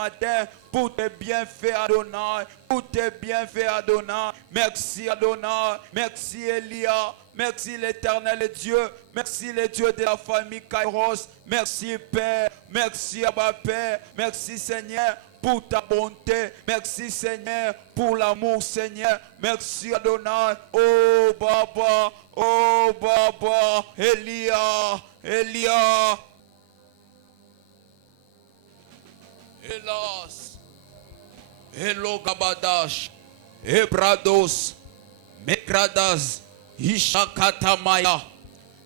matin pour tes bienfaits, Adonai. Pour tes bienfaits, Adonai. Merci, Adonai. Merci, Elia. Merci, l'Éternel Dieu. Merci, le Dieu de la famille Kairos. Merci, Père. Merci, Abba Père. Merci, Seigneur, pour ta bonté. Merci, Seigneur, pour l'amour, Seigneur. Merci, Adonai. Oh, Baba. Oh, Baba. Elia. Elia. Hélas. Elo Gabadash. Ebrados. Mekradas. Ishakatamaya.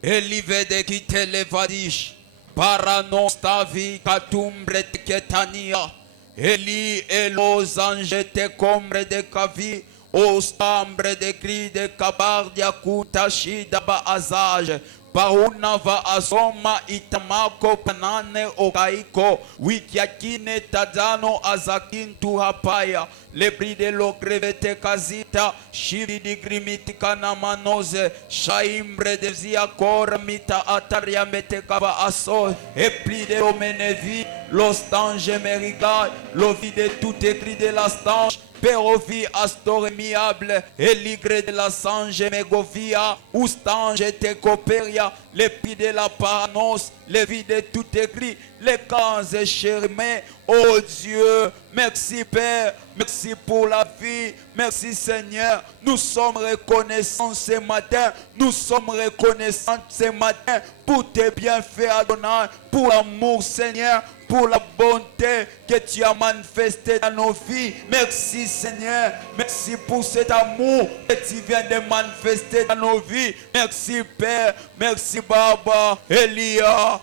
Elivede Kitelevadish. Paranostavi Katumbre de Ketania. Eli Elos Ange te combre de Kavi. Ostambre de Gri de Kabardia Kutashida Baazage. Paunava Asoma Itamako Panane Okaiko. Wikiakine Tadano Azakintu Hapaya. Lebri de lo grevete Kazita. Shiri di Grimitika Namanoze. Shaimbre de Ziakor Mita Ataria Metekava Aso. Epli de Omenevi. L'ostange Merigal. L'ovi de tout écrit de la stange. Pérovi astore miable, eligre de la sange megovia, oustange te coperia, l'épi de la paranos, les vies de tout écrit, les camps échermés. Oh Dieu, merci Père, merci pour la vie, merci Seigneur. Nous sommes reconnaissants ce matin, nous sommes reconnaissants ce matin pour tes bienfaits, Adonai, pour l'amour, Seigneur, pour la bonté que tu as manifesté dans nos vies. Merci Seigneur, merci pour cet amour que tu viens de manifester dans nos vies. Merci Père, merci Baba, Elia.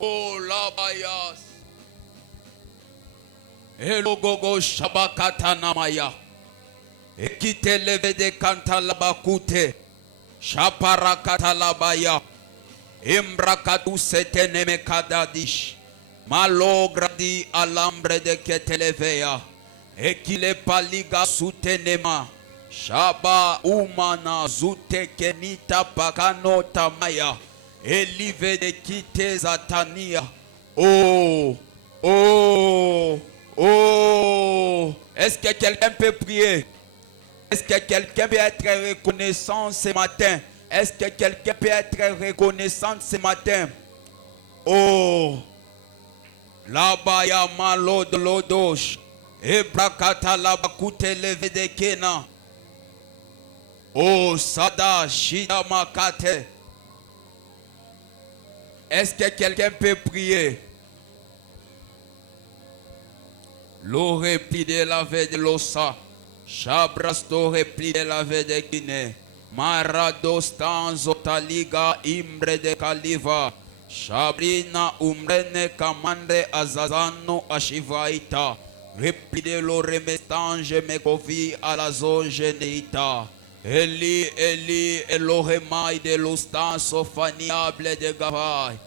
Oh Labayas. Elogogo Shabakata Namaya. Ekite leve de kanta labakute. Shaparakata labaya. Imbrakatu seteneme kadadish. Malogradi alambre de ketelevea. Ekile paliga sutenema. Shaba umana zute kenita pakano tamaya. Elive de kite zatania. Oh, oh, oh. Est-ce que quelqu'un peut prier? Est-ce que quelqu'un peut être reconnaissant ce matin? Est-ce que quelqu'un peut être reconnaissant ce matin? Oh, Labaya malo de lodosh. Ebrakata labakute leve de kena. Oh, Sada shida makate. Est-ce que quelqu'un peut prier? L'eau repli de la veille de l'ossa. Chabrasto repli de la veille de Guinée. Maradostan zotaliga imbre de Kaliva. Shabrina umrene kamande azazano ashivaita. Repli de l'eau remestange mekovi à la zone geneita. Eli, Eli, Elohemai de l'ostan sofaniable de Gavai.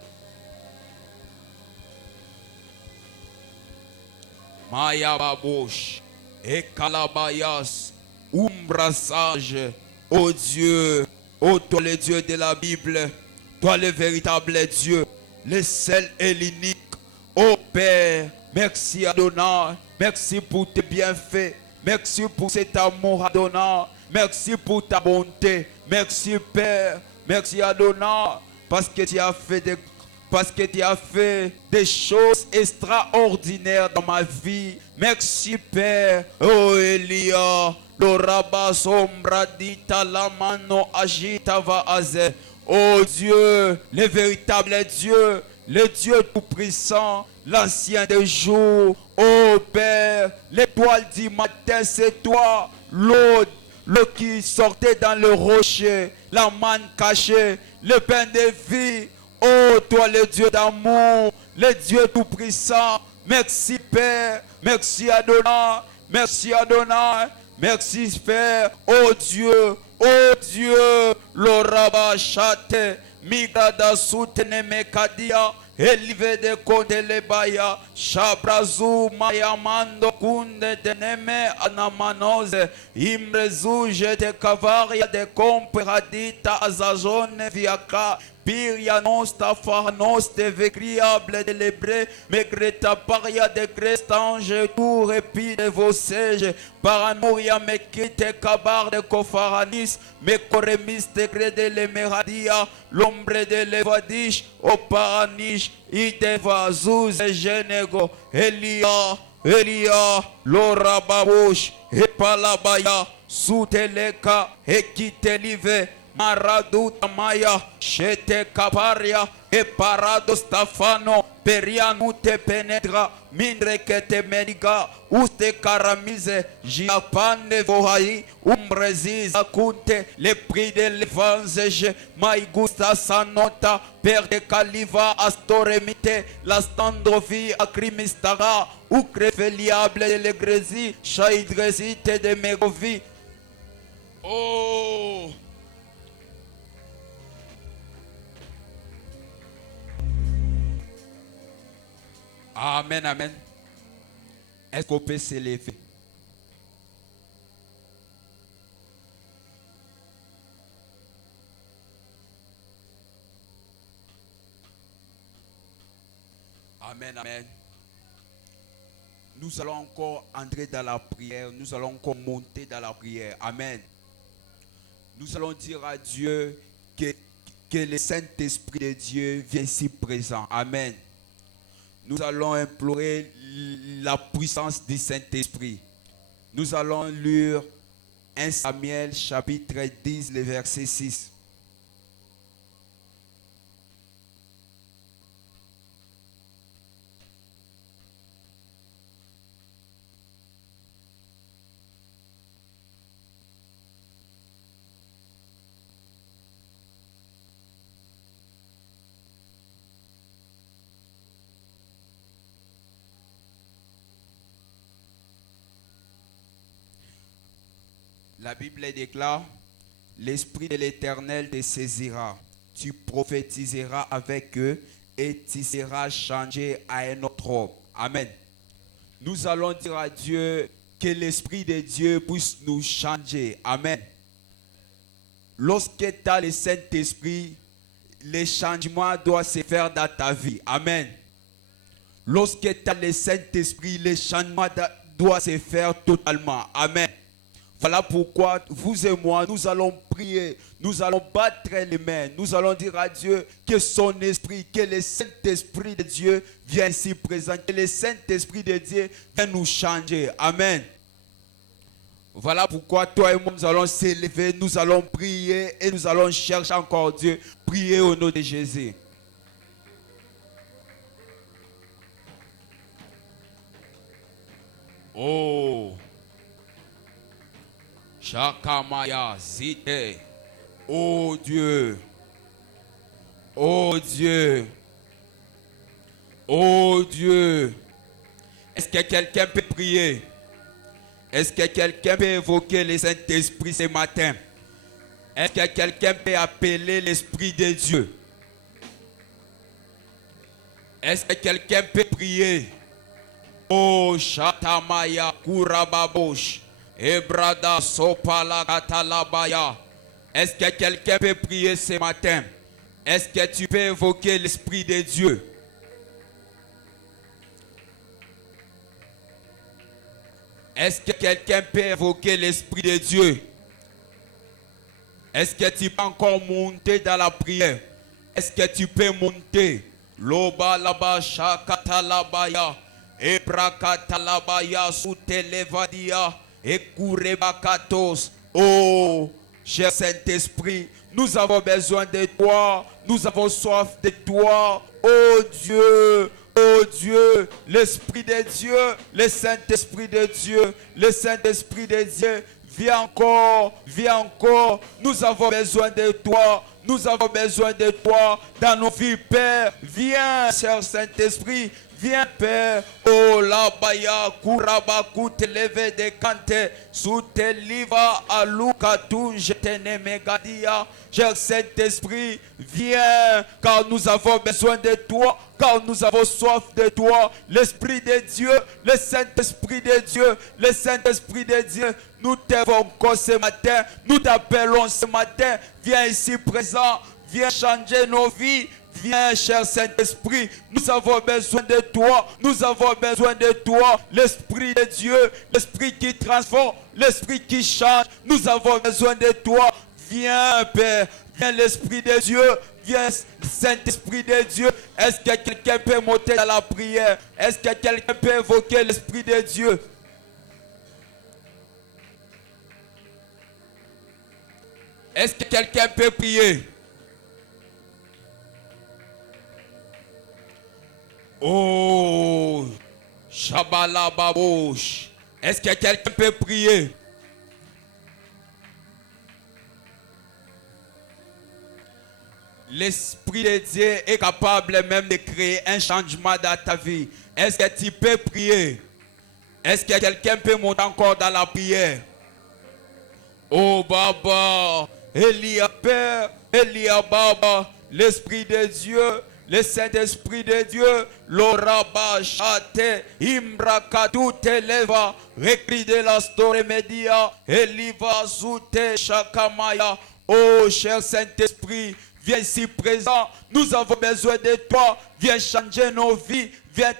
Maya Babouche, et Calabayas, Umbrasage, ô Dieu, ô toi le Dieu de la Bible, toi le véritable Dieu, le seul et l'unique, ô Père, merci Adonai, merci pour tes bienfaits, merci pour cet amour Adonai. Merci pour ta bonté. Merci Père. Merci Adonai. Parce que tu as fait des choses extraordinaires dans ma vie. Merci Père. Oh Elia. Loraba sombra dita la mano agita va aze. Oh Dieu, le véritable Dieu, le Dieu tout-puissant, l'ancien des jours. Oh Père, l'étoile du matin, c'est toi. L'eau qui sortait dans le rocher, la manne cachée, le pain de vie. Oh, toi le Dieu d'amour, le Dieu tout-puissant. Merci Père, merci Adonai, merci Adonai, merci Père. Oh Dieu, l'oraba chate, migada soutene mekadia. Elive de konde lebaya, shabrazu mayamando kunde teneme anamanoze, imrezu je de kavaria de comperadita azazone viaka, Pirianos tafarnos te vegriable de l'hébré, megreta paria de grestange, tour épi de vos sèges, paramoria me quite cabar de cofaranis, me coremis te grede le meradia, l'ombre de levadish, o paranish, ite vazuz e genego, Elia, Lora babush, epalabaya, suteleka, ekitelive, Maraduta Maya, Shete Kaparia, e Parado Stafano, Perianu te penetra, Mindre que te mediga, Uste Karamize, Giapane Vohai, Umbrezis Akunte, le prix de l'Evangege, Maigusta Sanota, Père de Caliva, Astoremite, la Standrovi Acrimistara, Ucreveliable de l'Egresi, Chaidresite de Merovi. Oh! Amen, amen. Est-ce qu'on peut s'élever? Amen, amen. Nous allons encore entrer dans la prière. Nous allons encore monter dans la prière. Amen. Nous allons dire à Dieu que le Saint-Esprit de Dieu vienne ici présent. Amen. Nous allons implorer la puissance du Saint-Esprit. Nous allons lire 1 Samuel chapitre 10, le verset 6. La Bible déclare, l'Esprit de l'Éternel te saisira, tu prophétiseras avec eux et tu seras changé à un autre homme. Amen. Nous allons dire à Dieu que l'Esprit de Dieu puisse nous changer. Amen. Lorsque tu as le Saint-Esprit, les changements doivent se faire dans ta vie. Amen. Lorsque tu as le Saint-Esprit, les changements doivent se faire totalement. Amen. Voilà pourquoi vous et moi, nous allons prier, nous allons battre les mains, nous allons dire à Dieu que son esprit, que le Saint-Esprit de Dieu vienne ici présent, que le Saint-Esprit de Dieu vienne nous changer. Amen. Voilà pourquoi toi et moi, nous allons s'élever, nous allons prier et nous allons chercher encore Dieu. Prier au nom de Jésus. Oh. Shakamaya Zite. Oh Dieu. Oh Dieu. Oh Dieu. Est-ce que quelqu'un peut prier? Est-ce que quelqu'un peut évoquer le Saint-Esprit ce matin? Est-ce que quelqu'un peut appeler l'Esprit de Dieu? Est-ce que quelqu'un peut prier? Oh Shatamaya Kurababosh. Ebrada Sopala Katalabaya. Est-ce que quelqu'un peut prier ce matin? Est-ce que tu peux évoquer l'Esprit de Dieu? Est-ce que quelqu'un peut évoquer l'Esprit de Dieu? Est-ce que tu peux encore monter dans la prière? Est-ce que tu peux monter? Loba laba shakatalabaya. Ebrakatalabaya sutelevadia. Ekurebakatos. Oh, cher Saint-Esprit, nous avons besoin de toi. Nous avons soif de toi. Oh Dieu, l'Esprit de Dieu, le Saint-Esprit de Dieu, le Saint-Esprit de Dieu, viens encore, viens encore. Nous avons besoin de toi. Nous avons besoin de toi dans nos vies, Père. Viens, cher Saint-Esprit. Viens, Père. Oh, la baya, kurabaku, te leve de kante, sous te liva, aluka, tunje, tene megadia. Cher Saint-Esprit, viens, car nous avons besoin de toi, car nous avons soif de toi. L'Esprit de Dieu, le Saint-Esprit de Dieu, le Saint-Esprit de Dieu, nous t'évoquons ce matin, nous t'appelons ce matin. Viens ici présent. viens changer nos vies. Viens, cher Saint-Esprit, nous avons besoin de toi, nous avons besoin de toi, l'Esprit de Dieu, l'Esprit qui transforme, l'Esprit qui change, nous avons besoin de toi. Viens, Père, viens l'Esprit de Dieu, viens Saint-Esprit de Dieu. Est-ce que quelqu'un peut monter dans la prière? Est-ce que quelqu'un peut évoquer l'Esprit de Dieu? Est-ce que quelqu'un peut prier? Oh, Shabala Babouche. Est-ce que quelqu'un peut prier? L'Esprit de Dieu est capable même de créer un changement dans ta vie. Est-ce que tu peux prier? Est-ce que quelqu'un peut monter encore dans la prière? Oh Baba, Elia Père, Elia Baba, l'Esprit de Dieu, le Saint-Esprit de Dieu, l'oraba chate, imbrakatu televa, recri de la story media, eliva zute shakamaya. Oh cher Saint-Esprit, viens ici présent, nous avons besoin de toi, viens changer nos vies, viens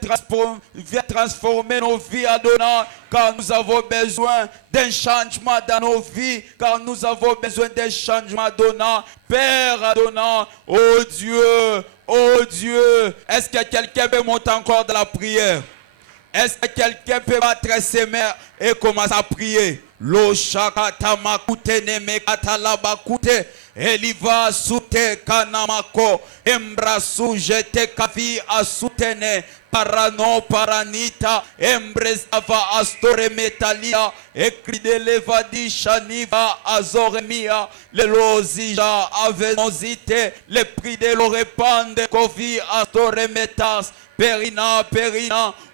transformer nos vies, Adonai, car nous avons besoin d'un changement dans nos vies, car nous avons besoin d'un changement, Adonai. Père Adonai, oh Dieu, est-ce que quelqu'un peut monter encore dans la prière? Est-ce que quelqu'un peut battre ses mains et commencer à prier? Lo shakata makute neme katalabakute eliva sute kanamako embrasu jete kavi asutene parano paranita embrestava astore metalia ekride levadi shaniva azoremia le lozija avenosite le prix de l'orepande kovi astore metas Perina,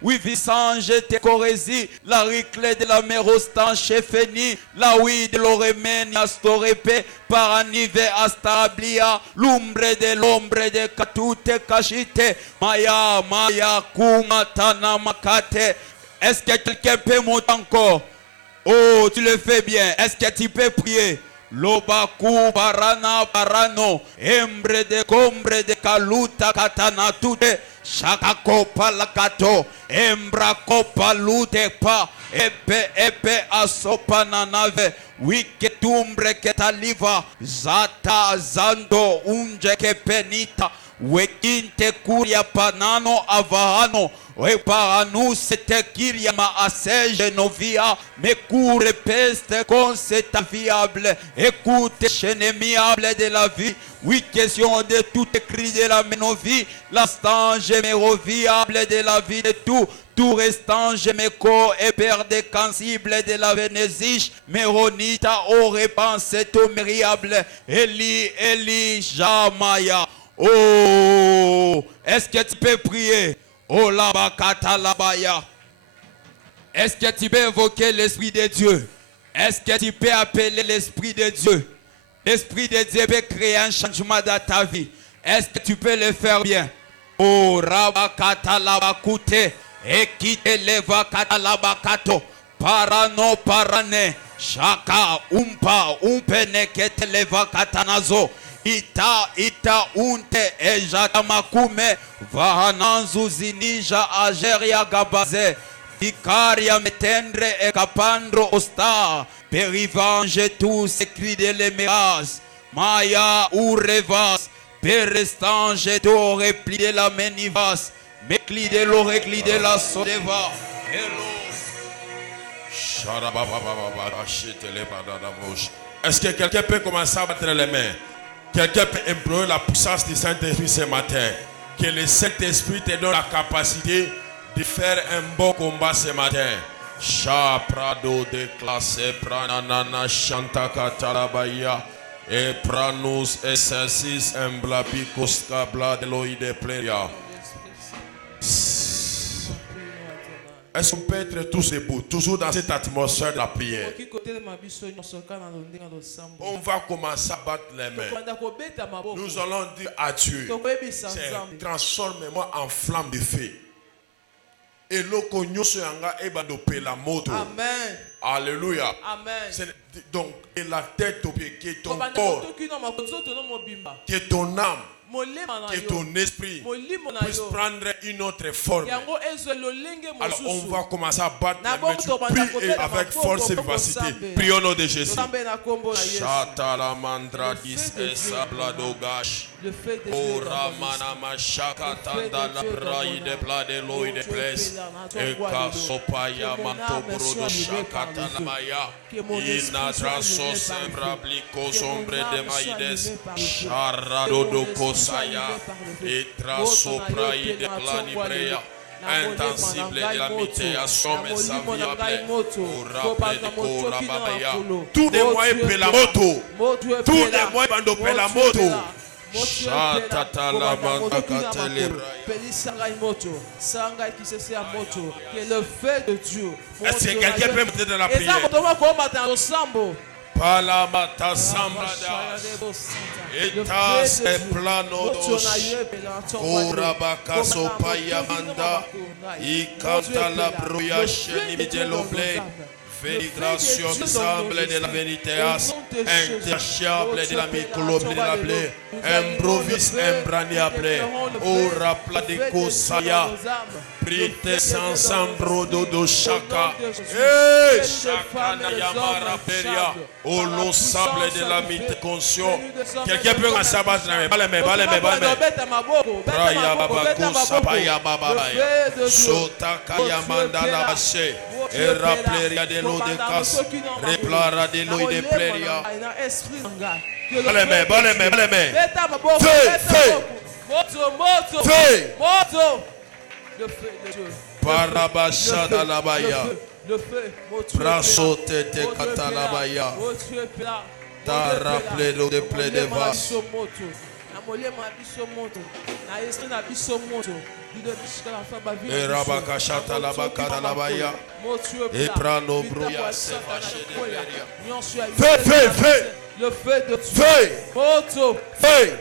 oui, Visange, Tekorezi, la ricle de la Mérostan, Chefeni, la oui de l'Oremène, Astorepe, Paranive, Astablia, l'ombre de Katute, Kachite, Maya, Kumatana, Makate. Est-ce que quelqu'un peut monter encore? Oh, tu le fais bien. Est-ce que tu peux prier? Lobaku barana barano embre de combre de kaluta katana tute shakako palakato embra kopalute pa epe asopana nave wiketumbre ketaliva zata zando unje kepenita wekinte kuria panano avahano Reparanu sete kiria ma assège novia, me coure peste con c'est viable, écoute chénémiable de la vie, oui question de tout écrit de la ménovie, l'instant géméroviable de la vie de tout restant géméco et père des cansibles de la Vénésiche, méronita aurait pensé tout mériable, Eli, Jamaya. Oh, est-ce que tu peux prier? Oh la bakata la baya. Est-ce que tu peux invoquer l'Esprit de Dieu? Est-ce que tu peux appeler l'Esprit de Dieu? L'Esprit de Dieu peut créer un changement dans ta vie. Est-ce que tu peux le faire bien? Oh rabakata la bakute. Et qui te leva kata la bakato. Parano parane. Shaka umpene que te leva katanazo. Ita unte ejata makume vahananzu zinija ageria gabaze vicaria metendre e capandro osta perivange tous écrit de l'éméras maya urevas perestange to repli de la menivas mecli de l'orecli de la sodeva Est-ce que quelqu'un peut commencer à battre les mains? Quelqu'un peut implorer la puissance du Saint-Esprit ce matin. Que le Saint-Esprit te donne la capacité de faire un bon combat ce matin. Cha prado de classe pranana chantaka talabaya et pranus exercice emblabicos cabla de l'oïde pleria. Est-ce qu'on peut être tous debout, toujours dans cette atmosphère de la prière? On va commencer à battre les mains. Nous allons dire à Dieu, transforme-moi en flamme de feu. eloko nyonso yanga ebando pela moto. Amen. Alléluia. Amen. Donc, et la tête au pied, qui est ton corps, qui est ton âme, que ton esprit puisse prendre une autre forme. Alors on va commencer à battre les mains. Tu pries avec force et vivacité. Prions au nom de Jésus. Shatalamandradis esabladogash. Oramana mashaka tanda la braille de blade loy de pres. Eka sopaya mantobro shakata namaya. Ina traso sembrabliko sombre de maides. Sharado do kosaya. Etra sopraï de planibrea. Intansible de la mitéation mais saviable. Orape de korabaya. Tous les moyens pour la moto. Tous les moyens pour la moto. Shatata la banda katelebra. Que le feu de Dieu. Est-ce que quelqu'un peut monter dans la prière? Palamata sambrada. Etas e planodos. Korabaka sopaya manda. Ikanta la bruya shenimideloble. Vénigration semble de la vérité, intachable de la microbe de la blé, improvis imbraniable, ora pladico saya, prite ensemble dodo chaka, chaka na yamara peria, olo sable de la mite conscient. Quelqu'un peut en savoir, baleme, Raya baba kusa baya baba baya, sotaka yamanda la bache. Et rappleria de l'eau de casse, replara de l'eau de pleria. Baleme. Feu. Le feu de Dieu. Parabashada la baya. Le feu. Brasso tete katalabaya. Ta rappelé l'eau de plein de vases. Et rabakashata la bakata la baya. Et prano brouilla se fâché de pleria. Feu. Le feu de Dieu. Feu.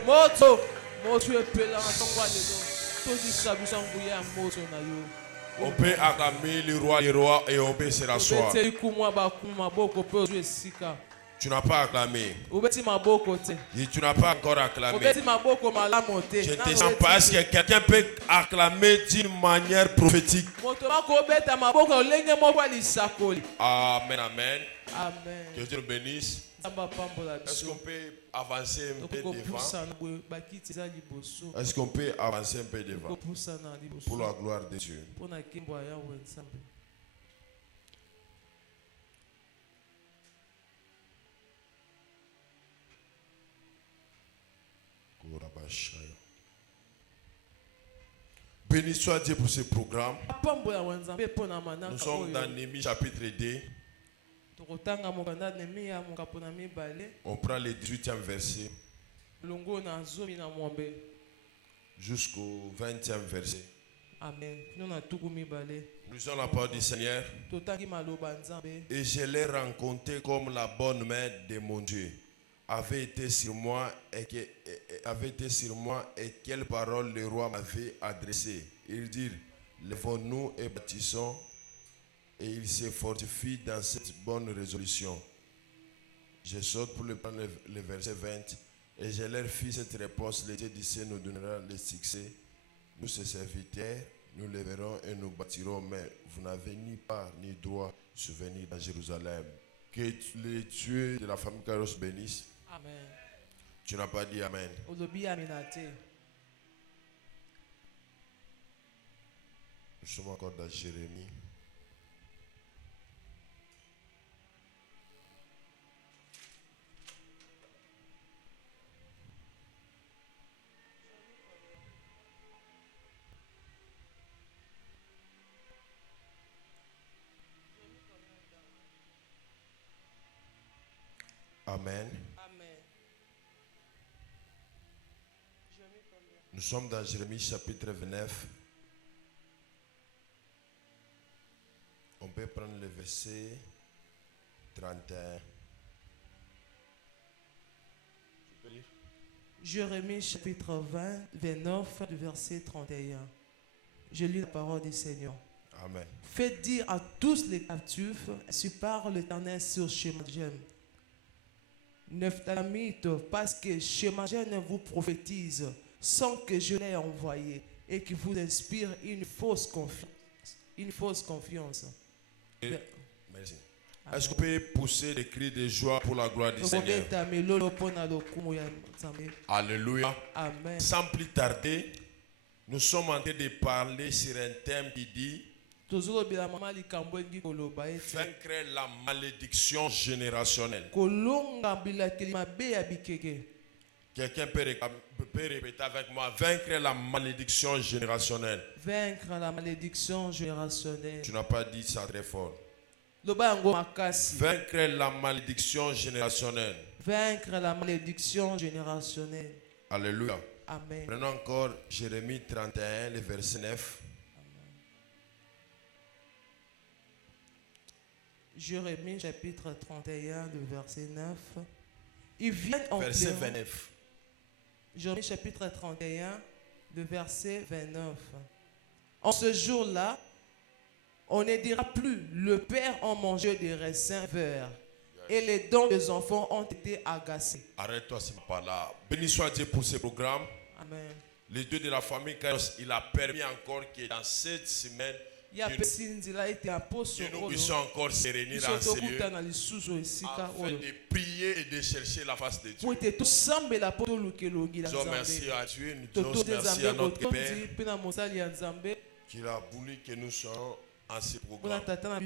On peut acclamer le roi et on peut se rasseoir. Tu n'as pas acclamé. Et tu n'as pas encore acclamé. Je te sens parce que quelqu'un peut acclamer d'une manière prophétique. Amen. Que Dieu nous bénisse. Est-ce qu'on peut avancer un peu devant? Est-ce qu'on peut avancer un peu devant? Pour la gloire de Dieu. Béni soit Dieu pour ce programme. Nous sommes dans Néhémie chapitre 2. On prend le 18e verset jusqu'au 20e verset. Amen. Nous lisons la parole du Seigneur. Et je l'ai rencontré comme la bonne main de mon Dieu avait été sur moi et quelle parole le roi m'avait adressée. Il dit, lèvons-nous et bâtissons. Et il se fortifie dans cette bonne résolution. Je saute pour le prendre le verset 20. Et je leur fis cette réponse. Le Dieu d'ici nous donnera le succès. Nous, ses serviteurs, nous lèverons et nous bâtirons. Mais vous n'avez ni part ni droit de venir dans Jérusalem. Que le Dieu de la famille Kairos bénisse. Amen. Tu n'as pas dit Amen. Nous sommes encore dans Jérémie. Amen. Nous sommes dans Jérémie chapitre 29. On peut prendre le verset 31. Jérémie chapitre 29, verset 31. Je lis la parole du Seigneur. Amen. Faites dire à tous les captifs, ainsi parle l'Éternel sur Shemajem. Nephthalamite, parce que Shemajem vous prophétise sans que je l'ai envoyé et qui vous inspire une fausse confiance. Une fausse confiance. Merci. Est-ce qu'on peut pousser des cris de joie pour la gloire du Seigneur? Alléluia. Amen. Sans plus tarder, nous sommes en train de parler sur un thème qui dit vaincre la malédiction générationnelle. Quelqu'un peut répéter avec moi, vaincre la malédiction générationnelle. Vaincre la malédiction générationnelle. Tu n'as pas dit ça très fort. Vaincre la malédiction générationnelle. Vaincre la malédiction générationnelle. Alléluia. Amen. Prenons encore Jérémie 31, le verset 9. Jérémie chapitre 31, le verset 9. Ils viennent en Verset pleurant. 29. Jérémie chapitre 31, le verset 29. En ce jour-là, on ne dira plus, le père a mangé des raisins verts et les dents des enfants ont été agacés. Arrête-toi ce pas-là. Béni soit Dieu pour ce programme. Amen. Les deux de la famille Kairos, il a permis encore que dans cette semaine, Il y a personne qui a été apôtre que nous puissions encore se réunir en ce lieu afin de prier et de chercher la face de Dieu. Nous disons merci à Dieu, nous disons merci à notre Père qui a voulu que nous soyons en ce programme. Alors,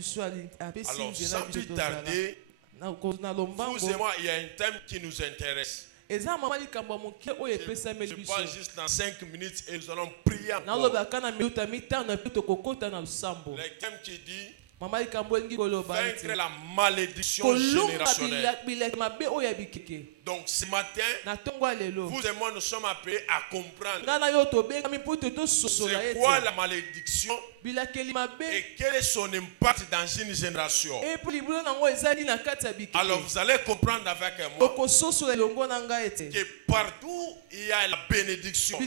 sans plus tarder, vous et moi, il y a un thème qui nous intéresse. Je parle juste dans 5 minutes et nous allons prier encore. Le thème qui dit vaincre la malédiction générationnelle. Donc ce matin, vous et moi nous sommes appelés à comprendre c'est quoi la malédiction et quel est son impact dans une génération. Alors vous allez comprendre avec moi que partout il y a la bénédiction. La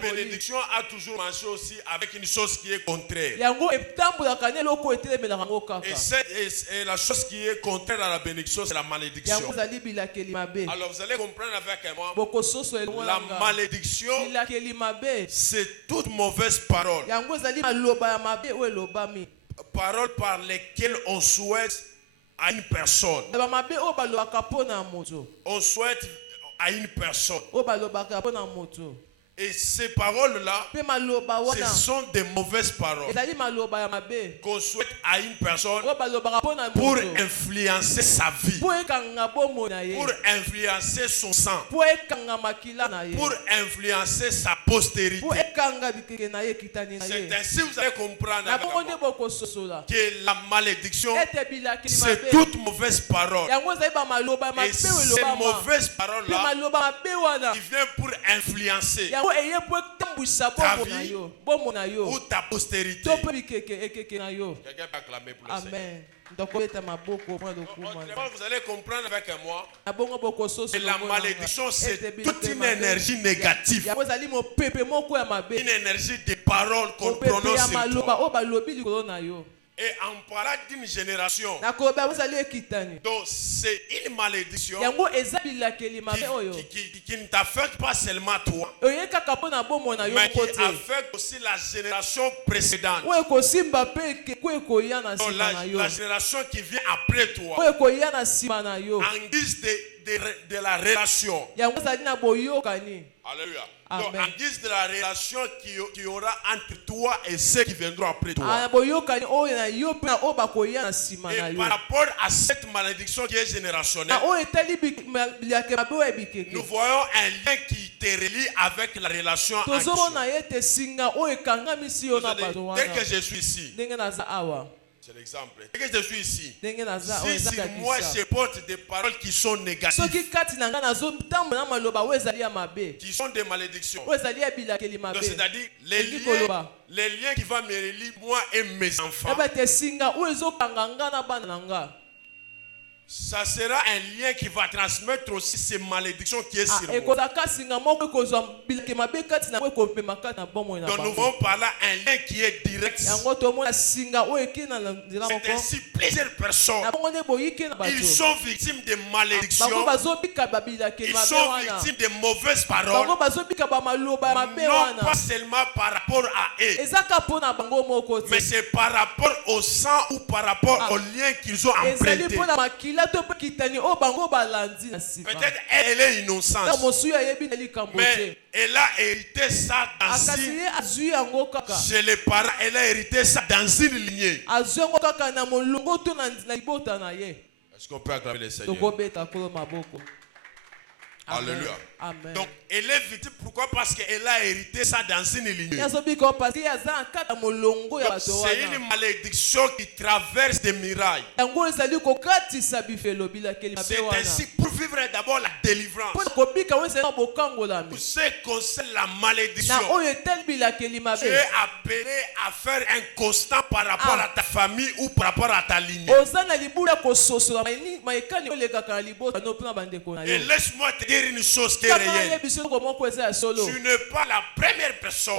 bénédiction a toujours marché aussi avec une chose qui est contraire. Et la chose qui est contraire à la bénédiction, c'est la malédiction. Alors vous allez comprendre avec moi, la malédiction, c'est toute mauvaise parole. Parole par lesquelles on souhaite à une personne. On souhaite à une personne. Et ces paroles-là, ce sont des mauvaises paroles qu'on souhaite à une personne pour influencer sa vie, pour influencer son sang, pour influencer sa postérité. C'est ainsi que vous allez comprendre que la malédiction, c'est toute mauvaise parole. Et ces mauvaises paroles-là, qui viennent pour influencer ta vie ou ta postérité. Quelqu'un peut acclamer pour le Seigneur. Vous allez comprendre avec moi que la malédiction, c'est toute une énergie négative, une énergie de paroles qu'on prononce sur toi. Et en parlant d'une génération, donc c'est une malédiction qui ne t'affecte pas seulement toi, mais qui affecte aussi la génération précédente. Donc la génération qui vient après toi, en guise de la relation. Alléluia. Donc, en guise de la relation qu'il y aura entre toi et ceux qui viendront après toi. Et par rapport à cette malédiction qui est générationnelle, nous voyons un lien qui te relie avec la relation dès que je suis ici. C'est l'exemple. Dès que je suis ici, si moi je porte des paroles qui sont négatives, qui sont des malédictions, donc c'est-à-dire les liens qui vont me relier moi et mes enfants, Ça sera un lien qui va transmettre aussi ces malédictions qui est sur vous. Donc nous voyons par là un lien qui est direct. C'est ainsi plusieurs personnes. Ils sont victimes de malédictions. Ils sont victimes de mauvaises paroles. Non pas seulement par rapport à eux, mais c'est par rapport au sang ou par rapport au lien qu'ils ont emprunté. Peut-être elle est innocente, mais elle a hérité ça dans chez les parents, elle a hérité ça dans une lignée. Est-ce qu'on peut acclamer le Seigneur? Alléluia. Amen. Donc, elle est victime. Pourquoi? Parce qu'elle a hérité ça dans une lignée. C'est une malédiction qui traverse des murailles. C'est ainsi pour vivre d'abord la délivrance. Pour ce qui concerne la malédiction, tu es appelé à faire un constat par rapport à ta famille ou par rapport à ta lignée. Et laisse-moi te dire une chose qui est réelle. Tu n'es pas la première personne à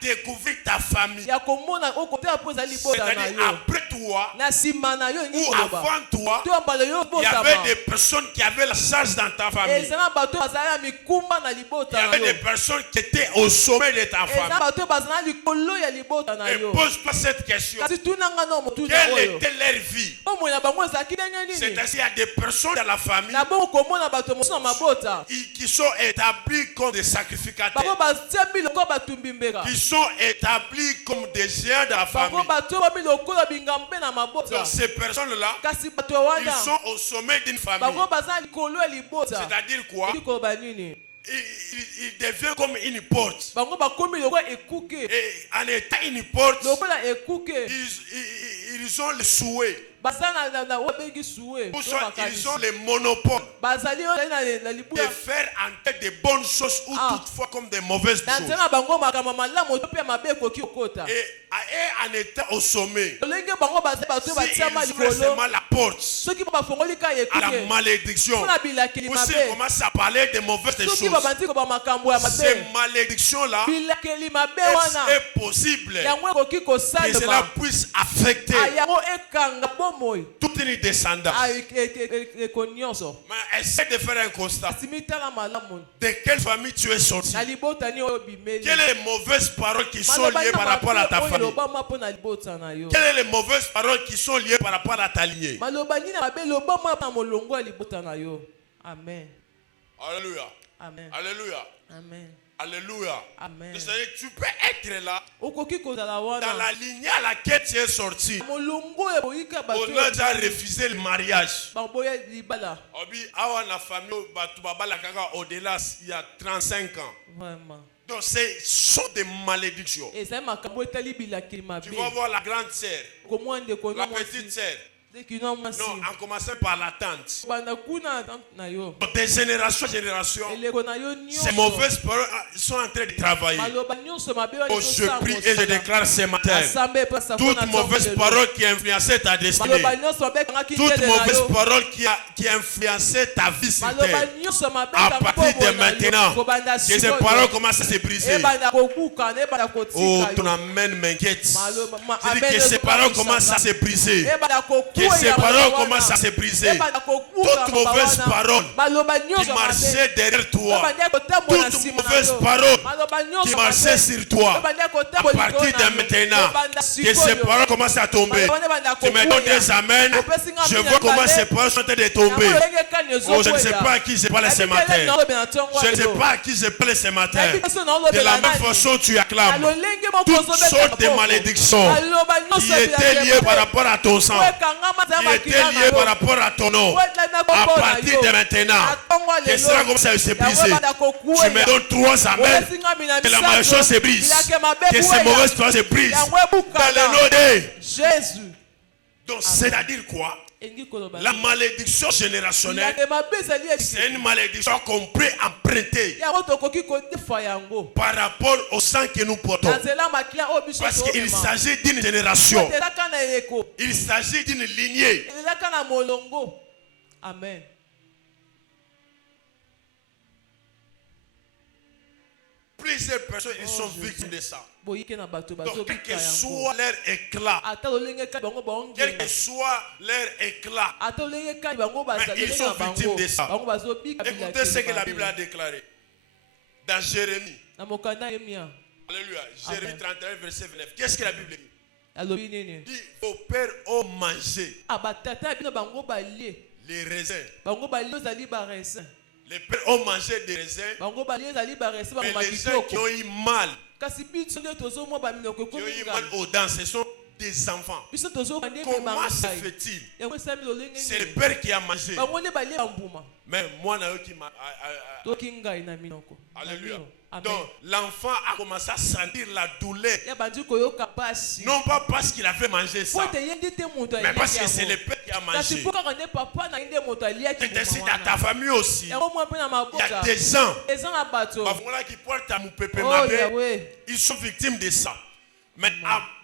découvrir ta famille. C'est-à-dire après toi ou avant toi, il y avait des personnes qui avaient la charge dans ta famille. Il y avait des personnes qui étaient au sommet de ta famille. Et pose-toi cette question. Quelle était leur vie? C'est-à-dire qu'il y a des personnes dans la famille qui sont établis comme des sacrificateurs, qui sont établis comme des géants de la famille. Donc ces personnes-là, ils sont au sommet d'une famille. C'est-à-dire quoi? Il devient comme une porte. Et en étant une porte, ils ont le souhait. Ils ont le monopole de faire en tête de bonnes choses ou toutefois comme de mauvaises choses. Et en étant au sommet, si ils ouvrent seulement la porte à la malédiction, ou s'ils commencent à parler de mauvaises choses, ces malédictions-là, est possible que cela puisse affecter toute une descendance. Mais essaie de faire un constat. De quelle famille tu es sorti? Quelles sont les mauvaises paroles qui sont liées par rapport à ta famille? Quelles sont les mauvaises paroles qui sont liées par rapport à ta lignée? Amen. Alléluia. Amen. Alléluia. Amen. Alléluia. Amen. C'est-à-dire que tu peux être là dans la lignée à laquelle tu es sorti. On a déjà refusé le mariage. La famille au-delà il y a 35 ans. Vraiment. Donc ce sont des malédictions. Tu vas voir la grande sœur, la petite sœur. Non, en commençant par la tante. De génération en génération, ces mauvaises paroles sont en train de travailler. Oh, je prie et je déclare ce matin, toute mauvaise parole qui a influencé ta destinée, toute mauvaise parole qui a influencé ta vie sur terre, à partir de maintenant, que ces paroles commencent à se briser. Oh, ton amène m'inquiète. Je dis que ces paroles commencent à se briser. Que ces paroles commencent à se briser. Toute mauvaise parole qui marchait derrière toi, toute mauvaise parole qui marchait sur toi, à partir de maintenant, que ces paroles commencent à tomber. Tu me donnes des amens. Je vois comment ces paroles sont en train de tomber. Oh, je ne sais pas à qui je parle ce matin. Je ne sais pas à qui je parle ce matin. De la même façon, tu acclames toutes sortes de malédictions qui étaient liées par rapport à ton sang, qui étaient liées par rapport à ton nom. À partir de maintenant, que cela commence à se briser. Tu me donnes 3 amens. Que la malédiction se brise. Que ces mauvaises paroles se brisent. Dans le nom de Jésus. Donc, c'est-à-dire quoi? La malédiction générationnelle, c'est une malédiction qu'on peut emprunter par rapport au sang que nous portons. Parce qu'il s'agit d'une génération. Il s'agit d'une lignée bazalaka na molongo. Amen. Plusieurs personnes ils sont victimes de ça. Boyike na bato Donc, bazo quel bika que yango. soit leur éclat, Ata lolenge ka bango quel baongenga. que soit leur éclat, Ata lolenge ka bango mais bazali ils sont victimes de ça. Bango bazo bika. Écoutez ce que la Bible a déclaré dans Jérémie. Na mokanda yemia. Alléluia. Jérémie 31, verset 29. Qu'est-ce que la Bible dit? Alobi nini? Il dit, vos pères ont mangé Abatata bino bango balie. les raisins. Bango balie zali ba raisin. Les pères ont mangé des raisins. Bango balie zali ba raisin bango Mais les gens qui makitoko. ont eu mal, Kasi biso nde tozo mo ba minoko qui ont eu kominga. mal aux dents, ce sont des enfants. Biso tozo kande Comment se fait-il? Yango sami lolenge. C'est le père qui a mangé. Bango ne balie bambuma. Mais moi, qui m'a. Tokinga ina minoko. Alléluia. Amen. Donc, l'enfant a commencé à sentir la douleur. Ya bandi koyoka pasi. Non pas parce qu'il avait mangé ça, Pote yendi te moto mais parce que c'est le père qui a Kasi mangé. poka kande papa na inde moto alia ki. Et ainsi dans ta famille aussi. Yango mwa pe na Il y a maboka. des gens Ezanga bato. voilà, qui portent à Moupépé Oh Mabé. Yahweh. Ils sont victimes de ça. Mais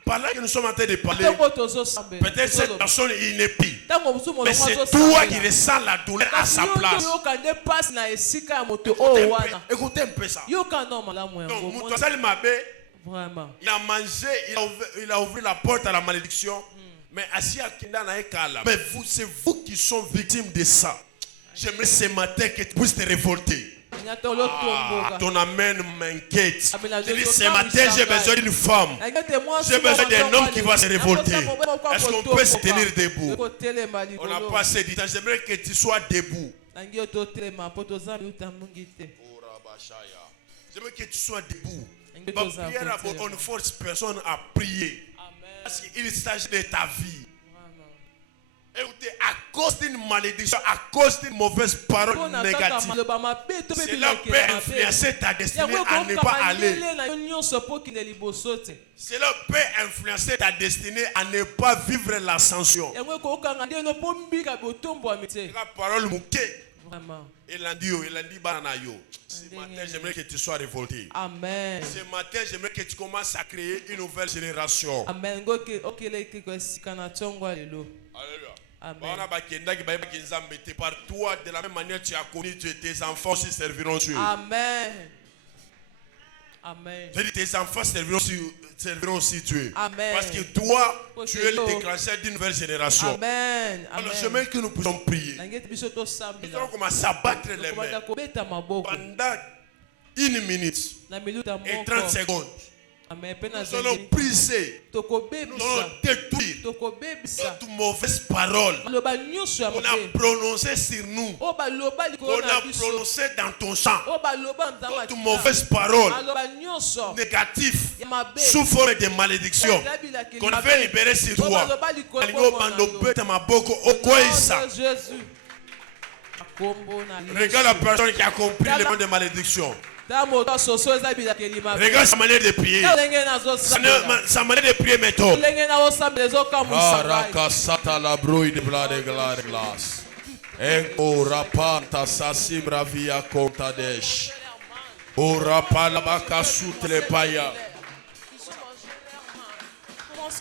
pendant que nous sommes en train de parler, Tango tozo sambe. peut-être cette personne il n'est pire. Tango musu mo Mais lokwa c'est zo toi qui ressens la douleur à sa place. Yo kande pasi na esika ya moto o wana. Écoutez un peu ça. Yo kande malamu Donc, yango. Moutouazali Mabé, Vraiment. il a mangé, il a ouvert la porte à la malédiction. Mais assis à Kinda na Ekala. Mais c'est vous qui sont victimes de ça. J'aimerais ce matin que tu puisses te révolter. Nyatolo tomboka. Ton amen m'inquiète. Amen, Je dis, je ce te matin, parle, j'ai besoin d'une femme. J'ai besoin d'un homme qui va se révolter. Est-ce qu'on peut se tenir debout? On n'a pas assez de temps. J'aimerais que tu sois debout. J'aimerais que tu sois debout. Ma prière, on ne force personne à prier. Parce qu'il s'agit de ta vie. Écoutez, à cause d'une malédiction, à cause d'une mauvaise parole négative, cela peut influencer ta destinée à ne pas aller. Cela peut influencer ta destinée à ne pas vivre l'ascension. La parole mouké. Il a dit, bananayo. Ce matin, j'aimerais que tu sois révolté. Amen. Ce matin, j'aimerais que tu commences à créer une nouvelle génération. Amen. Amen. Par toi, de la même manière tu as connu, tes enfants aussi serviront Dieu. Amen. Amen. Je dis, tes enfants serviront aussi Dieu. Amen. Parce que toi, tu es le déclencheur d'une nouvelle génération. Amen. Alors, chemin que nous pouvons prier. Nous allons commencer à battre les mains pendant 1 minute et 30 secondes. Nous allons briser, nous allons détruire toute mauvaise parole qu'on a prononcée sur nous, qu'on a prononcée dans ton champ. Toute mauvaise parole négative sous forme de malédiction qu'on avait libérée sur toi. Regarde la personne qui a compris le nom de malédiction. Regarde sa manière de prier. Sa manière de prier méthode. Arakasata la brouille de glace. Enko rapanta sasimra via contadesh. Ora palabaka sutre paya.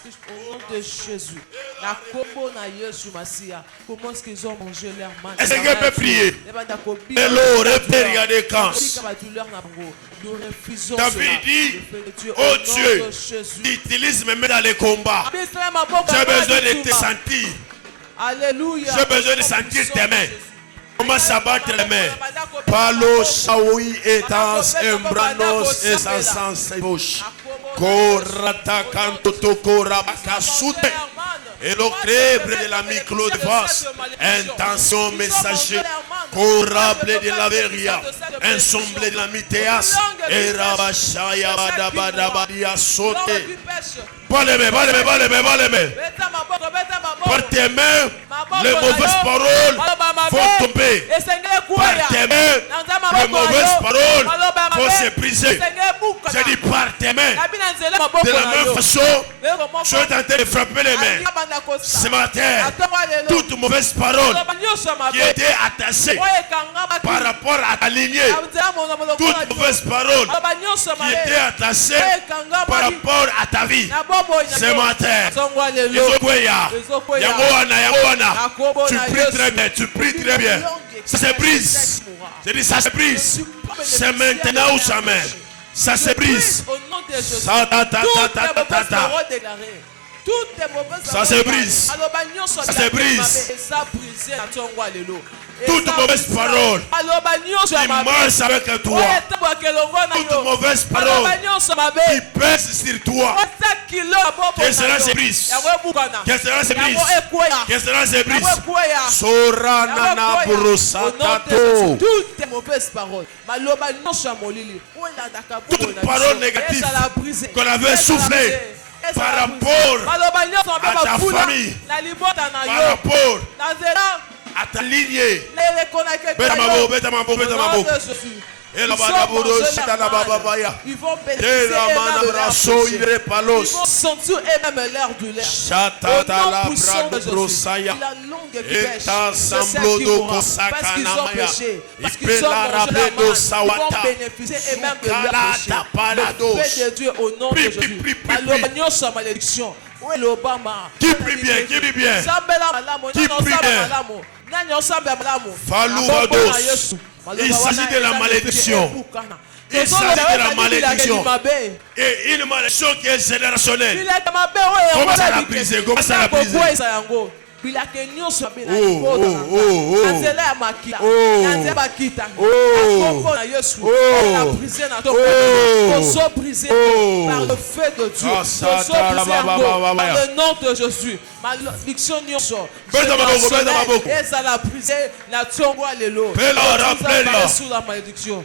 Au nom de Jésus, la combo na Yesu Masia. Comment est-ce qu'ils ont mangé leur manne? Est-ce que quelqu'un peut prier? Hello, regardez quand. David dit, oh Dieu, utilise mes mains dans les combats. J'ai besoin de te sentir. Alléluia. J'ai besoin de sentir tes mains. Commence à battre les mains. Palo, Shaoui, Etans, Embranos, Esasans, Ebosh. Korata, Kantoto, Korabaka, Soute. Et le crèbre de l'ami Claude Vasse. Intention messager. Corable de la Veria. Ensemble de l'ami Théas. Et Rabashaya, Badabadabadia, sauté. Pas les mains, pas les mains, pas les mains, pas les mains. Par tes mains, les mauvaises paroles vont tomber. Par tes mains, les mauvaises paroles vont se briser. J'ai dit par tes mains. De la même façon, je suis en train de frapper les mains. Ce matin, toute mauvaise parole qui était attachée par rapport à ta lignée, toute mauvaise parole qui était attachée par rapport à ta vie, vie ce matin. Tu pries très bien, tu pries très bien. Ça se brise. Je dis ça se brise. C'est maintenant ou jamais. Ça se brise. Ça se brise. Ça se brise. Toute mauvaise parole qui marche avec toi, toute mauvaise parole qui pèse sur toi, que cela se brise, que cela se brise, que cela se brise. Sora nana brosatato. Toute mauvaise parole, Toute parole négative qu'on avait soufflé par rapport à ta famille, par rapport à ta lignée. Ils vont sentir eux-mêmes l'air du l'air. Au nom puissant de Jésus, la longue qui pêche, c'est celle qui mourra. Parce qu'ils ont péché, parce qu'ils ont mangé la manne, ils vont bénéficier eux-mêmes de leur péché. Le fait de Dieu au nom de Jésus. Malheureusement, sa malédiction. Qui prie bien, qui prie bien, qui prie bien. Faloubados. Il s'agit de la malédiction. Il s'agit de la malédiction. Et une malédiction qui est générationnelle. Comment ça l'a brisé? Comment ça l'a brisé? Par le feu de Dieu, par le nom de Jésus, malédiction et ça l'a brisé. La tiongo alléluia. Sous la malédiction.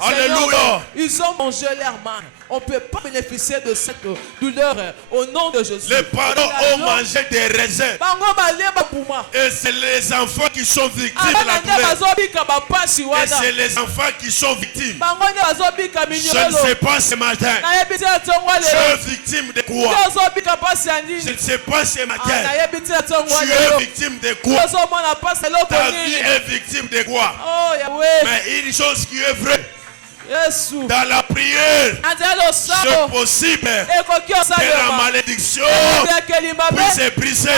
Alléluia. Ils ont mangé leur manne. On ne peut pas bénéficier de cette douleur au nom de Jésus. Les parents ont mangé des raisins. Et c'est les enfants qui sont victimes de la douleur. Et c'est les enfants qui sont victimes. Je ne sais pas ce matin. Tu es victime de quoi? Je ne sais pas ce matin. Tu es victime de quoi? Ta vie est victime de quoi? Mais une chose qui est vraie. Dans la prière, c'est possible que la malédiction puisse se briser.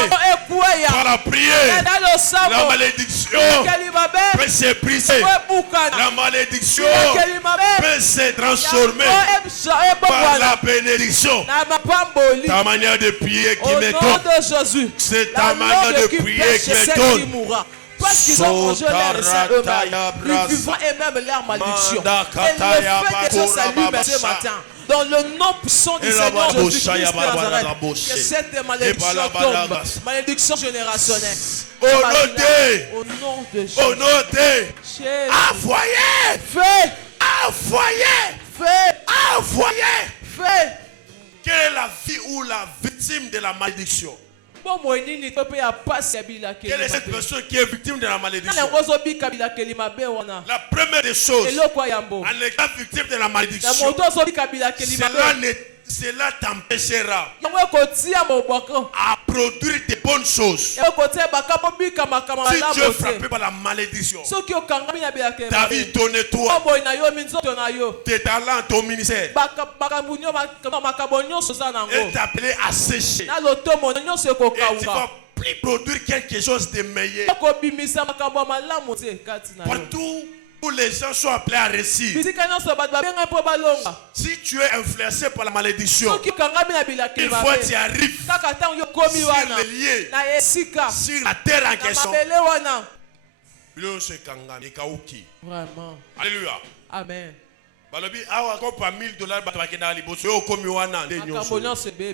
Par la prière, la malédiction peut se briser. La malédiction peut se transformer par la bénédiction. Ta manière de prier qui m'étonne. C'est ta manière de prier qui m'étonne. Parce qu'ils ont mangé les raisins eux-mêmes, ils vivront eux-mêmes leur malédiction. Et le feu de Dieu s'allume ce matin. Dans le nom puissant du Seigneur Jésus-Christ de Nazareth, que cette malédiction tombe, malédiction générationnelle. Au nom de Jésus. Au nom de envoyé. Fais. Envoyé. Fais. Envoyé. Fais. Quelle est la vie ou la victime de la malédiction? Quelle est cette personne qui est victime de la malédiction? La première des choses, en étant victime de la malédiction, cela t'empêchera à produire de bonnes choses. Si tu es frappé par la malédiction, ta vie, ton étoile, tes talents, ton ministère est appelé à sécher. Et tu vas plus produire quelque chose de meilleur. Partout où les gens sont appelés à réussir, si tu es influencé par la malédiction, une fois tu arrives sur les lieux, sur la terre en question, Vraiment. Alléluia. Amen. Balobi awa kopa $1000 bataki na liboso yo komi wana nde nyonso.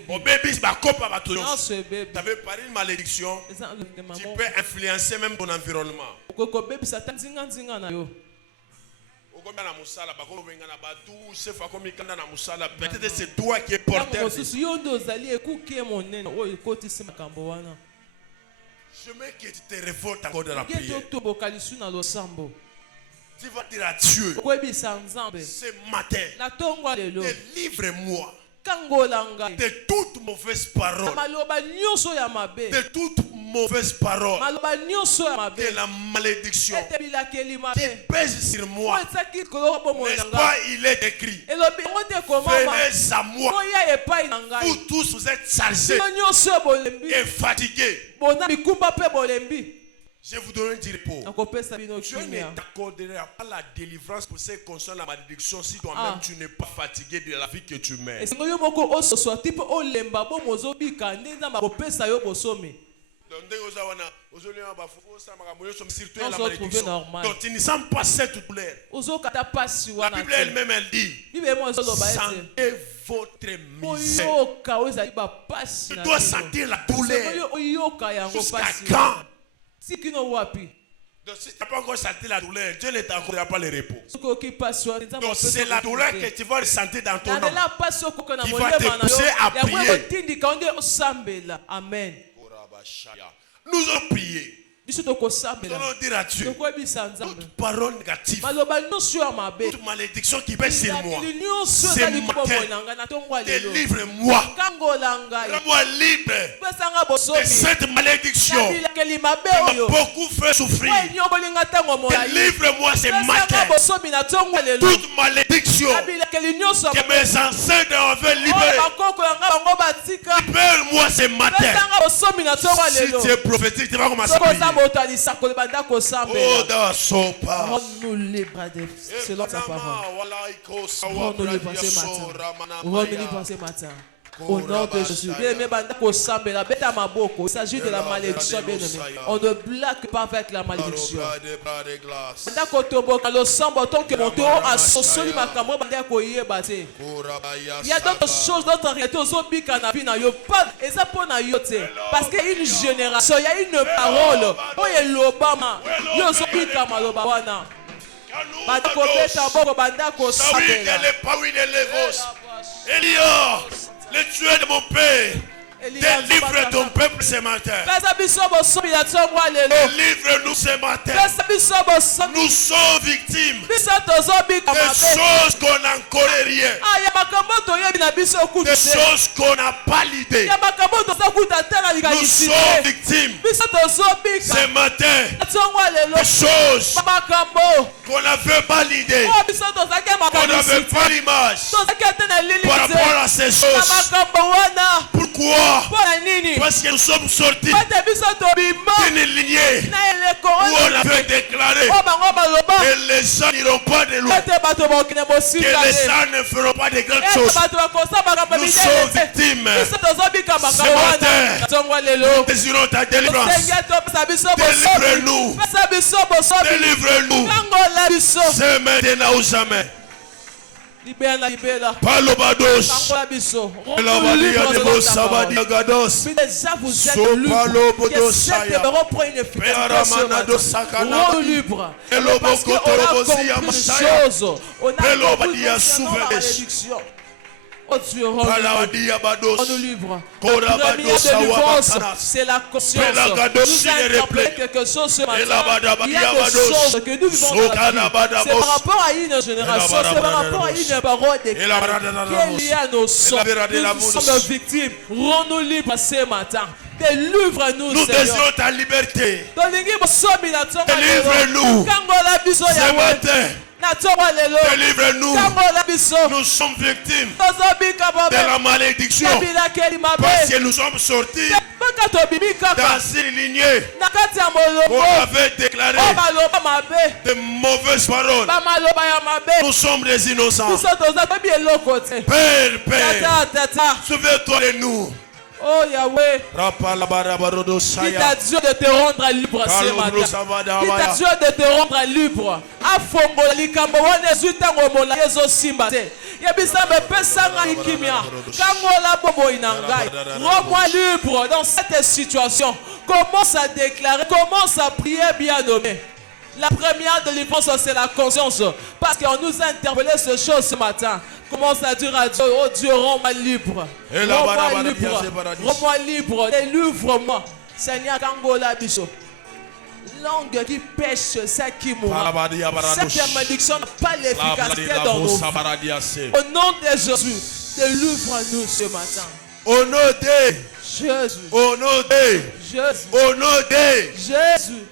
O baby ba kopa bato nyonso. T'avais parlé de malédiction. Tu peux influencer même ton environnement. Peut-être c'est toi qui es porteur. Je mets que tu te révoltes encore de la prière. Tu vas dire à Dieu ce matin, délivre-moi de toute mauvaise parole, de toute mauvaise parole, maloba nyonso ya mabe de la malédiction ete bilakeli qui mabe pèse sur moi, otisaki koloko bomoi n'est-ce na pas, ngai il est écrit, elobi yango te komama venez à moi, koya epai na ngai vous tous vous êtes chargés bino nyonso bolembi et fatigués. bona mikumba mpe bolembi Je vous donne du repos. nakopesa bino Dieu ne kimia t'accordera pas la délivrance pour ce qui concerne la malédiction si toi-même tu n'es pas fatigué de la vie que tu mènes. esengo yo moko ososwa ti mpe olemba bomo ozobika nde nzambe akopesa yo bosomi Donc, surtout On la se retrouve malédiction. normal. Donc, tu ne sens pas cette douleur. ozokata pasi La wana Bible te elle-même, elle dit, bible mo ezoloba ete sentez votre misère. oyoka oyo ezali bapasi Tu na dois bino. sentir la Esengo douleur. yo oyoka yango Jusqu'à pasi quand? tikino wapi Donc, si tu n'as pas encore senti la douleur, Dieu ne t'accordera pas le repos. soki oyoki pasi wana nzambe Donc, c'est la douleur que tu vas ressentir dans ton âme. nandela pasi okoka na Qui va te molema na yo pousser à yango prier. ekotindika onde osambela amen Nous allons prier. biso Nous tokosambela allons dire à Dieu, tokoyebisa nzambe toute parole négative, maloba nyonso ya mabe toute malédiction qui pèse sur moi, bilakeli nyonso ce ezali bomoi matin, na ngai na ntongo ya lelo délivre-moi. kangola ngai Rends-moi libre pesanga de bosomi cette na malédiction bilakeli mabe qui m'a oyo beaucoup fait souffrir. enyombolinga ntango molai Délivre-moi ce pesanga matin. bosomi na ntongo ya lelo Toute malédiction na bilakeli nyonso ya que mabe mes ancêtres avaient oyo libérée, bakoko yanga bango batika libère-moi ce matin. pesanga bosomi na ntongo ya Si lelo tu es prophétique, tu vas commencer à soko oza prier. moto alisakoli banda Oh, kosambela dans son pas. rends-nous libres selon ta parole. Rends-nous libres ce matin. Rends-nous libres ce matin. Au nom de Jésus. Bien-aimé, banda kosambela, beta maboko. Il s'agit de la malédiction, bien-aimé. On ne blague pas avec la malédiction. Banda kotomboka lo sambo tant que mon tour a sosoli makambo banda koyeba te. Il y a d'autres choses, d'autres réalités ozobika na vie na yo pas eza pona yo te parce que une génération, il y a une parole. Oye lobama. Yo ozobika maloba wana. Banda kobeta boko banda kosambela. Elias, le tueur de mon père, délivre ton peuple ce matin. Pesa biso bosomi na ntongo ya lelo. Délivre-nous ce matin. Pesa biso bosomi. Nous sommes victimes Biso tozobika des mabe. choses qu'on n'en connaît rien, Ya makambo toyebi na biso kutu des te. choses qu'on n'a pas l'idée. Ya makambo tozokuta te na Nous likanisi sommes te. victimes Biso tozobika ce matin na ntongo ya lelo. des choses Makambo. qu'on n'avait pas l'idée, Oyo biso tozalaki qu'on n'avait makanisi te. pas l'image Tozalaki ate na lili par te. rapport à ces Na choses. makambo wana. Pourquoi? Mpona nini? Parce que nous sommes sortis Ate biso tobima d'une lignée na eleko où on oyo. avait déclaré Oyo bango baloba. que les gens n'iront pas de loin, Ete bato bakokende que mosika les te. gens ne feront pas de grandes Ete choses. bato bakosambaka Nous minene sommes te. victimes. Biso tozobika Ce makambo wana. matin, Ntongo ya lelo. nous désirons ta délivrance. Seigneur, topesa biso bosomi. Délivre-nous. Pesa biso bosomi. Délivre-nous. Kangola biso. C'est maintenant ou jamais. Libela, libela. Palobados. Kangola biso. Elabadia de Bosabadia Gados. Puis déjà vous êtes Sopalo libre. bodo Que cette saya. héros prend une efficacité ce Peramana do matin. sakana. Rends libre. Elobo Parce qu'on a kotorobosi compris ya une Masaya. chose. On a Pelobadia compris concernant la souvenes. malédiction. Oh Dieu, rends-nous Palabadia Bados. libre. Kora La première Bados délivrance, Sawakanas. c'est la conscience. Pelagados Nous Sine interprétons Replay. quelque chose ce matin. Elabadabadia Il y a des Bados. choses que nous vivons dans la Sokana vie. Badabos. C'est par rapport à une génération, c'est par rapport à une parole déclarée Elabadabos. qui est liée à nos sangs. Elabadabos. Nous sommes victimes. Rends-nous libres ce matin. Délivre-nous, Nous Seigneur. désirons ta liberté. Tolingi bosomi na ntongo ya lelo. Délivre-nous. Kangola biso Ce ya matin, na ntongo ya lelo. délivre-nous. Kangola biso. Nous sommes victimes Tozobika de la mabe. malédiction Na bilakeli parce mabe. que nous sommes sortis Baka tobimi kaka. dans une lignée Na kati ya où molongo. on avait déclaré Oyo baloba mabe. de mauvaises paroles. Bamaloba ya mabe. Nous sommes des innocents. Biso toza toyebi eloko te. Père, Père, Tata, tata. souviens-toi de nous. Oh Yahweh. Rapalabarabarodo Quitte Saya. à Dieu de te rendre libre ce Kalobro matin. Savada Quitte à Abaya. Dieu de te rendre libre. Afongola likambo wana ezwi ntango mola ezosimba te. Yebisa bepesanga likimia. Kangola bomoi na ngai. Rends-moi libre dans cette situation. Commence à déclarer, commence à prier bien nommé. La première délivrance, c'est la conscience. Parce qu'on nous a interpellé ce chose ce matin. Commence à dire à Dieu, oh Dieu, rends-moi libre. Et là, Rends-moi bada, bada, libre. biase, bada, Rends-moi libre. Délivre-moi. Seigneur, Kangola Biso. Langue qui pêche, c'est qui mourra. Palabadia Barados. Cette malédiction n'a pas l'efficacité La dans nos vies. Sabaradia Se. Au nom de Jésus, délivre-nous ce matin. Au nom de Jésus. Au nom de. Jésus. Au nom de. Jésus.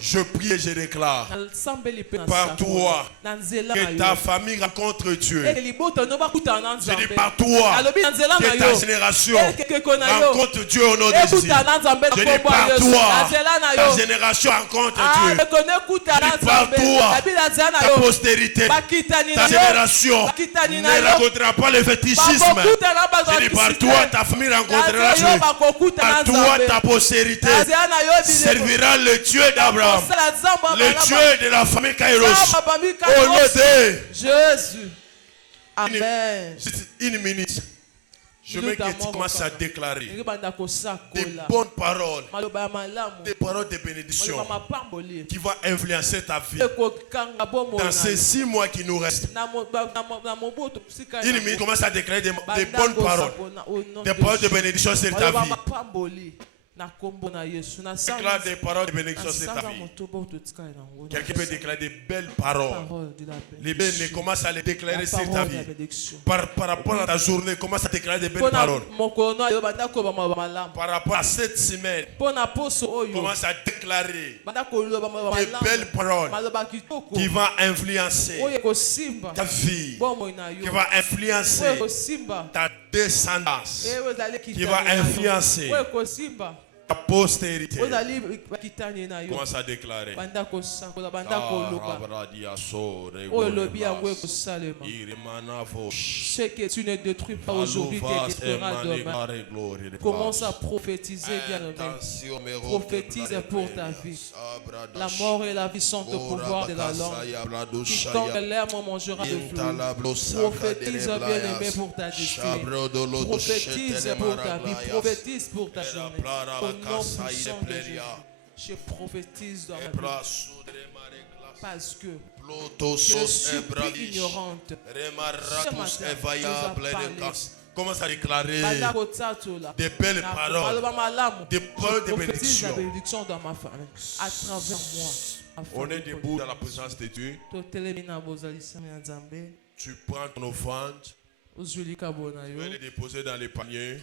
Je prie et je déclare par Par toi que ta famille rencontre Dieu. Je dis par toi que ta génération rencontre Dieu au nom de Jésus. Je dis par toi ta génération rencontre Dieu. Je dis par toi ta postérité, ta génération ne rencontrera pas le fétichisme. Je dis par toi ta famille rencontrera Dieu. Par toi ta postérité servira le Dieu d'Abraham, le Dieu de la famille Kairos. Au nom de Jésus. Amen. une minute, je veux que tu commences à déclarer des bonnes paroles, des paroles de bénédiction qui vont influencer ta vie dans ces 6 mois qui nous restent. Une minute, commence à déclarer des bonnes paroles, des paroles de bénédiction sur ta vie. Déclare des paroles de bénédiction sur ta vie. Quelqu'un peut déclarer des belles paroles. Les bénédictions, commence à les déclarer sur ta vie. Par rapport à ta journée, commence à déclarer des belles paroles. Par rapport à cette semaine, commence à déclarer des belles paroles qui vont influencer ta vie, qui vont influencer ta descendance, qui va influencer ta postérité. Commence à déclarer. Ce que tu ne détruis pas aujourd'hui te détruira demain. Commence à prophétiser, bien-aimé. Prophétise pour ta vie. La mort et la vie sont au pouvoir de la langue. Quiconque l'herbe mangera de fruits. Prophétise, bien-aimé, pour ta destinée. Prophétise pour ta vie. Prophétise pour ta journée. Au nom puissant de Jésus, je prophétise dans ma vie. Parce que je suis plus ignorante. Ce matin, commence à déclarer des belles paroles, des paroles de bénédiction. Dans ma famille, à travers moi. On est debout dans la présence de Dieu. Tu prends ton offrande, tu vas les déposer dans les paniers.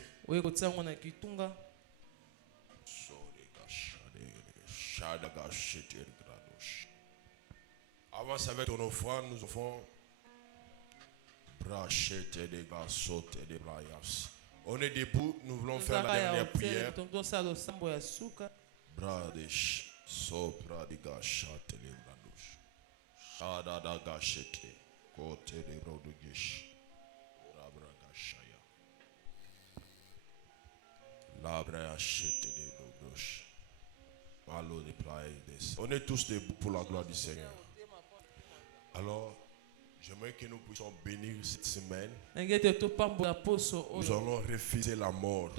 Avance avec ton offrande, nous offrons. On est debout, nous voulons faire la dernière prière. Bradesh, sopra de gachate le bradosh. Shada da gachete, côté de brodogish. Labra gachaya. Labra achete de brodosh. Malo de plaie. On est tous debout pour la gloire du Seigneur. Alors, j'aimerais que nous puissions bénir cette semaine. Nous allons refuser la mort.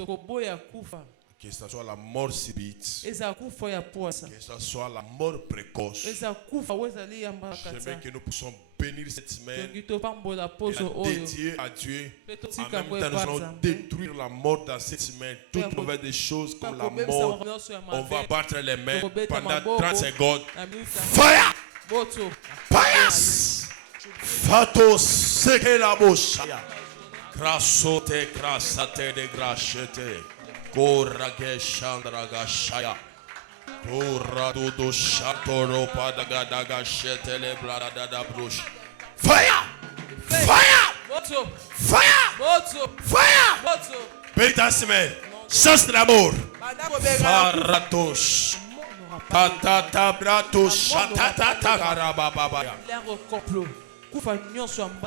Que ce soit la mort subite, que ce soit la mort précoce. J'aimerais que nous puissions bénir cette semaine et la dédier à Dieu. En même temps, nous allons détruire la mort dans cette semaine. Toutes mauvaises choses comme la mort, on va battre les mains pendant 30 secondes. Fire! Payas! Fatos seke la boshaya. Krasote krasate de grachete. Korage chandra gashaya. Tora dudu shatoro padaga daga shete le blada da brush. Fire! Fire! Fire! Fire! Béta semaine. Chasse de l'amour. Faratos.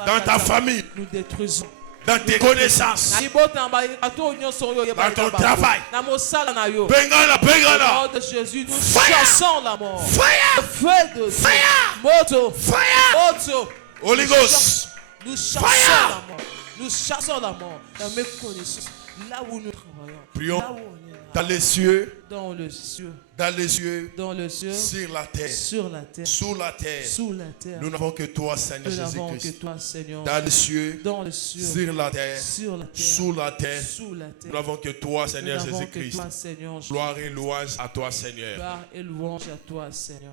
Dans ta famille, nous détruisons. dans tes connaissances, dans ton travail, Bengala, Bengala, de Jésus, nous Fire! chassons la mort. Fire! Feu de Fire! Moto, Fire! Moto. Holy Ghost, Nous chassons Fire! la mort. Nous chassons la mort. Dans mes connaissances, là où nous travaillons, prions là où on est là, dans les cieux, dans le ciel, dans les cieux, dans le ciel, sur la terre, sur la terre, sous la terre. sous la terre. Nous n'avons que toi, Seigneur Nous n'avons que Jésus-Christ. toi, Seigneur, Dans les cieux, dans le ciel, sur la terre, sur la terre, sous la terre. sous la terre. Nous n'avons que toi, Nous Seigneur n'avons que Jésus-Christ. toi, Seigneur. Gloire et louange à toi, Seigneur. Gloire et louange à toi, Seigneur.